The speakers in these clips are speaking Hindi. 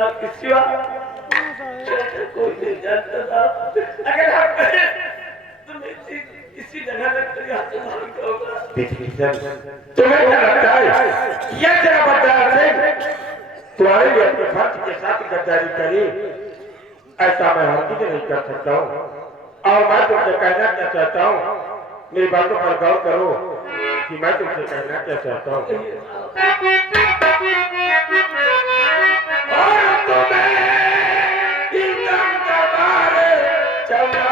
खुदा के सिवा कोई नहीं जानता था। अगर आप कहें तो मैं इसी जगह लगता तुम्हें क्या लगता है यह तेरा बदला सिंह तुम्हारे लिए अपने फर्ज के साथ गद्दारी करी? ऐसा मैं हरगिज़ नहीं कर सकता हूँ। और मैं तुमसे कहना क्या चाहता हूँ, मेरी बातों पर गौर करो कि मैं तुमसे कहना क्या चाहता हूँ। और तुम्हें एकदम दबारे चलना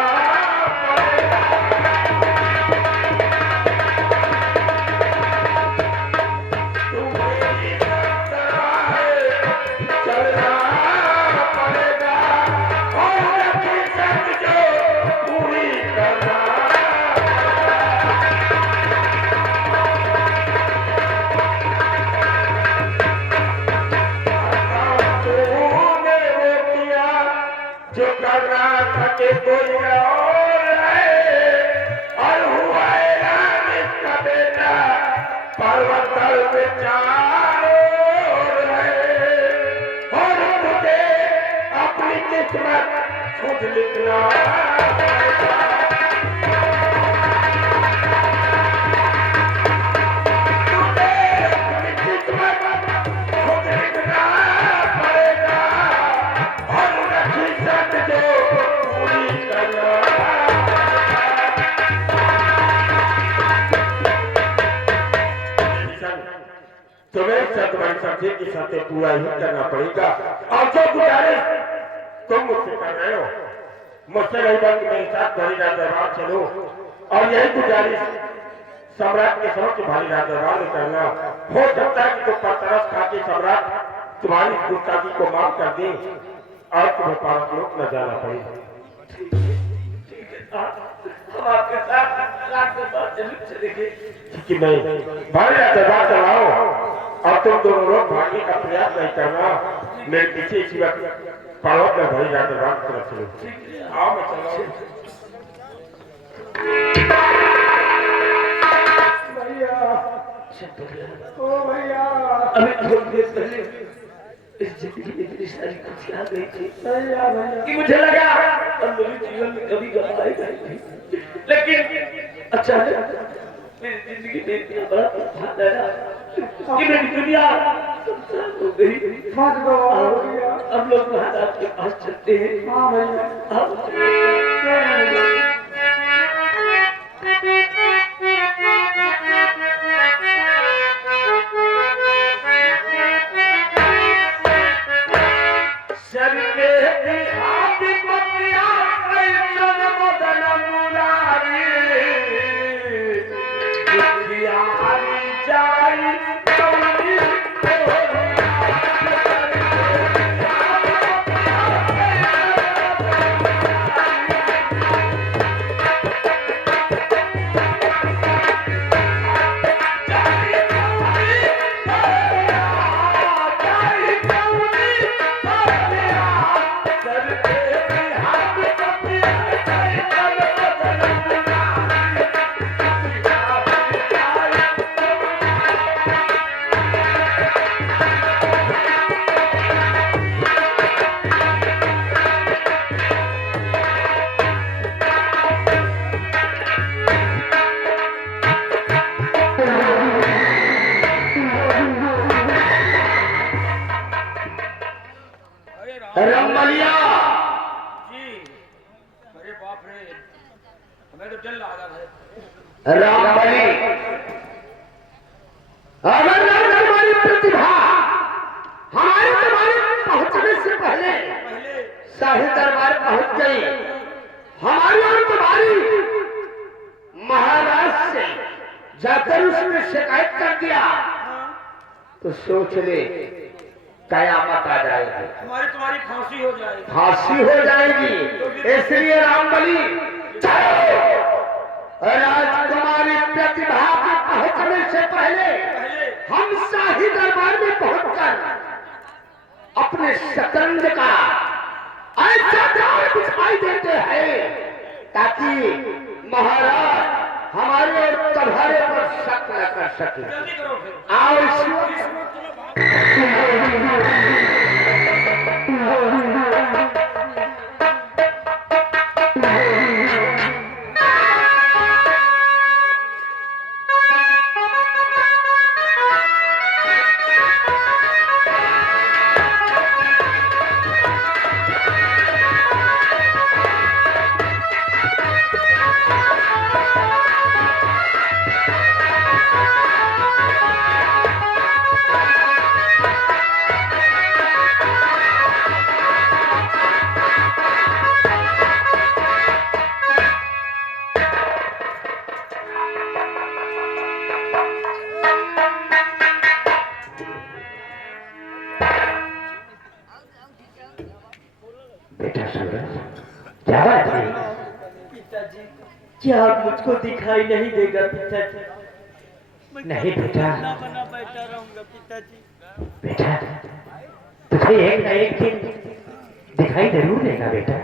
के कोई और है और हुआ इसका बेटा पर्वत पे चारों है और मुझे अपनी किस्मत खुद लिखना के साथ पूरा ही करना पड़ेगा। और जो गुजारिश तुम मुझसे कर रहे हो मुझसे नहीं बल्कि मेरे साथ भारीराज दरबार चलो और यही गुजारिश सम्राट के समक्ष भारीराज दरबार में करना। हो सकता है कि तुम पर तरस खा के सम्राट तुम्हारी गुस्ताखी को माफ कर दे और तुम्हें पास लोग न जाना पड़े। हम आपके साथ चलेंगे कि नहीं भारीराज दरबार चलाओ और तुम दोनों लोग भागने का प्रयास नहीं करना। मेरे पीछे इसी वक्त पर्वत में भरी जाते बात तरफ चलो। आओ मैं चलाओ भैया। ओ भैया अभी थोड़ी देर पहले इस जिंदगी में इतनी सारी खुशियां गई थी भैया कि मुझे लगा और मेरे जीवन में कभी गवाएगा नहीं, लेकिन अचानक मेरी जिंदगी में इतना बड़ा तूफान आया कि मेरी दुनिया हो गई। अब लोग महाराज के पास चलते हैं। हाँ भैया रंगमलिया जी। अरे बाप रे हमें तो डर लगा है। रामबली अगर हमारी प्रतिभा हमारे तुम्हारे पहुंचने से पहले शाही दरबार पहुंच गई, हमारी और तुम्हारी महाराज से जाकर उसने शिकायत कर दिया तो सोच ले कयामत आ जाएगी, हमारी तुम्हारी फांसी हो जाएगी, फांसी हो जाएगी। इसलिए रामबली राजकुमारी प्रतिभा के पहुंचने से पहले हम शाही दरबार में पहुंचकर अपने शकरंज का ऐसा जाल बिछाई देते हैं ताकि महाराज हमारे और तुम्हारे पर शक न कर सके। आओ क्या आप मुझको दिखाई नहीं देगा पिताजी? नहीं बेटा, बना बैठा रहूंगा पिताजी। बेटा तुझे एक ना एक दिन दिखाई जरूर देगा बेटा,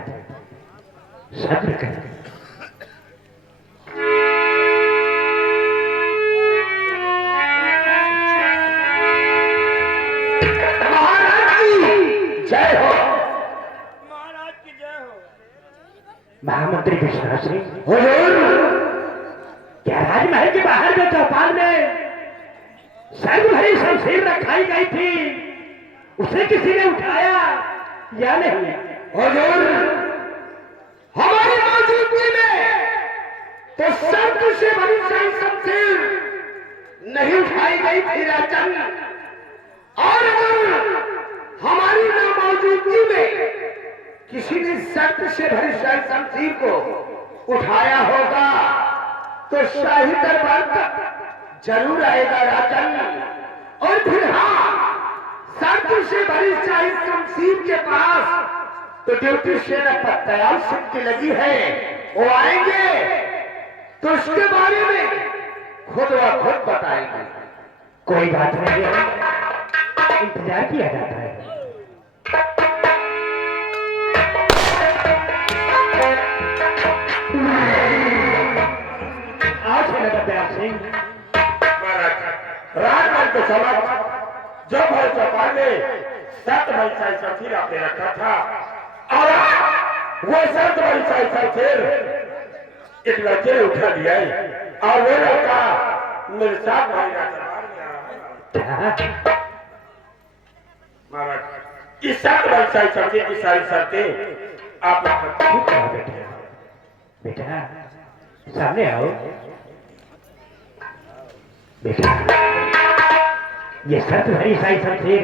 सब्र कर। जय हो महाराज की जय हो। महामंत्री विश्वनाथ सिंह, हुजूर। क्या राजमहल के बाहर में चौपाल में सर्द भरी शमशीर रखाई गई थी, उसे किसी ने उठाया या नहीं? हुजूर, हमारी मौजूदगी में तो सर्द से भरी शमशीर नहीं उठाई गई थी राजन, और अगर हमारी मौजूदगी में किसी ने सर्द से भरी शमशीर को उठाया होगा तो शाही दरबार तक जरूर आएगा राजन। और फिर हाँ, सर्द से भरी शाही शमशीर के पास तो ड्यूटी सेना दयाल सिंह की लगी है, वो आएंगे तो उसके बारे में खुद व खुद बताएंगे। कोई बात नहीं है, इंतजार किया जाता है। आज है नगर दयाल सिंह। राजमहल के समझ जब है चौपाल में 7 भाई शमशीर आपने रखा था, और वो 7 भाई शमशीर एक लड़के ने उठा दिया है, और वो लड़का मेरे साथ भाई महाराज इस 7 भाई शमशीर की सारी शर्तें आप बेटा सामने आओ। बेटा ये सर्द भरी शाही शमशीर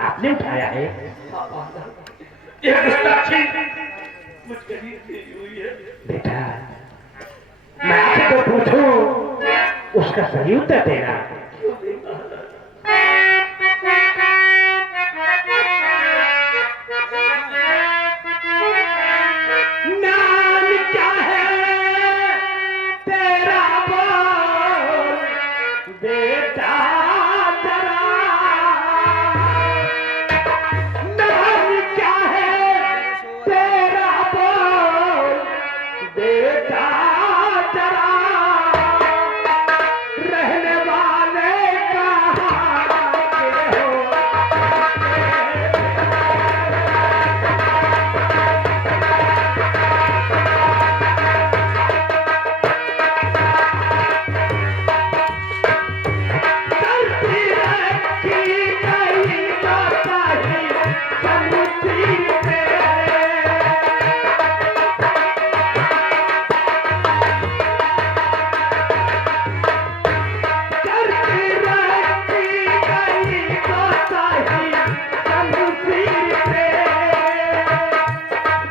आपने उठाया है? यह गुस्ताखी बेटा मैं आपसे तो पूछूं, उसका सही उत्तर देना। नाम क्या है तेरा बोल बेटा जरा, नाम क्या है तेरा बोल बेटा जरा, रहने वाले कहाँ के हो? चलती रखी गई बताही समुद्री पे, चलती रखी गई बताही समुद्री पे,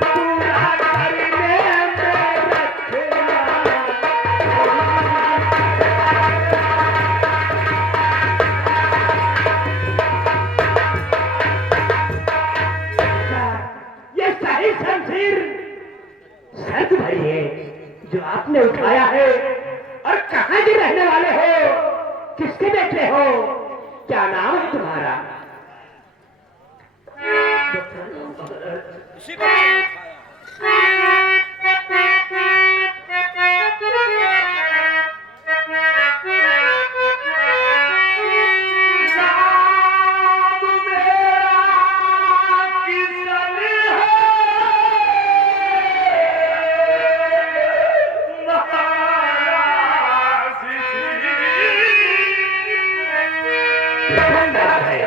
पूरा करने में रखना। ये शाही शमशीर सर्द भरी है जो आपने उठाया है, और कहाँ के रहने वाले हो, किसके बेटे हो, क्या नाम है तुम्हारा? इसी को उठाया। है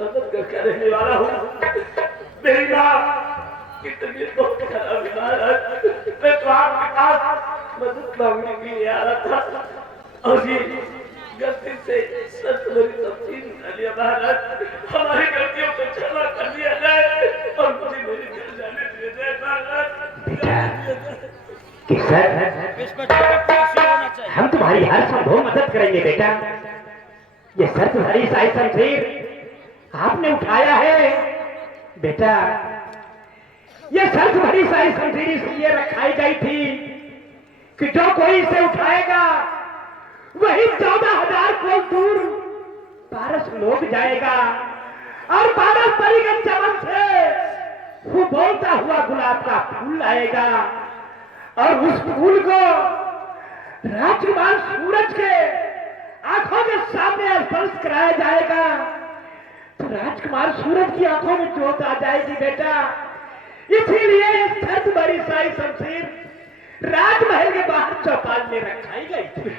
मदद करके रहने वाला हूँ। मेरी माँ की तबीयत बहुत खराब है महाराज। मैं तो आपके पास मदद मांगने के लिए आ रहा था और ये गलती से सच मेरी तब्दील कर लिया महाराज। हमारी गलतियों को क्षमा कर दिया जाए और मुझे मेरे घर जाने दिया जाए महाराज। किशन, इस बच्चे का फांसी होना चाहिए। हम तुम्हारी हर संभव मदद करेंगे बेटा। ये शर्त भरी साई शमशीर आपने उठाया है बेटा। ये शर्त भरी साई शमशीर इसलिए रखाई गई थी कि जो कोई इसे उठाएगा वही 14,000 कोस दूर पारस लोग जाएगा और पारस परिगण चमन से वो बोलता हुआ गुलाब का फूल लाएगा और उस फूल को राजकुमार सूरज के आंखों के सामने स्पर्श कराया जाएगा तो राजकुमार सूरज की आंखों में जोत आ जाएगी बेटा। इसीलिए इस शर्त भरी साई शमशीर राजमहल के बाहर चौपाल में रखाई गई थी।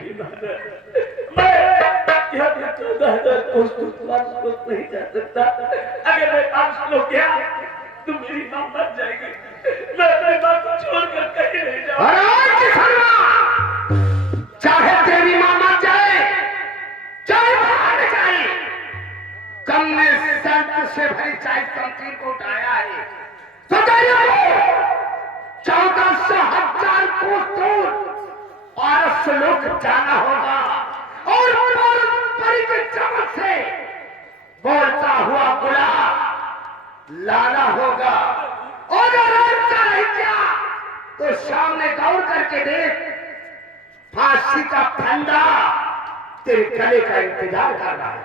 मैं यहाँ पे 14,000 कोस दूर पारस नहीं जा सकता। अगर मैं पारस लोग गया तो मेरी माँ मर जाएगी। मैं अपनी माँ को छोड़कर कहीं नहीं जाऊंगा। चाहे तेरी माँ मर जाए, चाहे बाहर जाए, कम ने शर्त से भरी साई शमशीर को उठाया है। तो 14,000 कोस दूर पारस लोक जाना होगा और परिगण चमन से बोलता हुआ गुलाब लाना होगा। और अगर नहीं किया तो सामने गौर करके देख, फांसी का फंदा तेरे गले का इंतजार कर रहा है।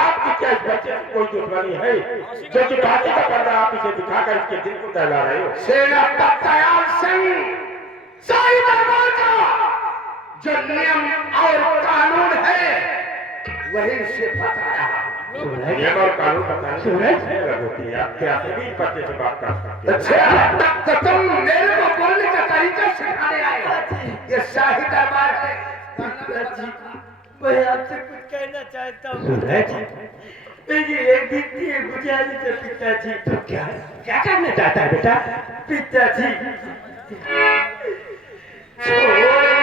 आपकी क्या इस बच्चे की कोई दुश्मनी है जो कि फांसी का फंदा आप इसे दिखाकर इसके दिल को दहला रहे हो? सेनापति दयाल सिंह, शाही दरबार का जो नियम और कानून है वही से बताया। नियम और कानून बताने होती है। आप क्या सभी बच्चे से बात कर सकते हैं? अच्छा, तो तुम मेरे को बोलने का तरीका सिखाने आए हो? ये शाही दरबार है। मैं आपसे कुछ कहना चाहता हूँ। मेरी एक वित्तीय गुजारिश है पिताजी। तो क्या क्या करना चाहता है बेटा? पिताजी छोड़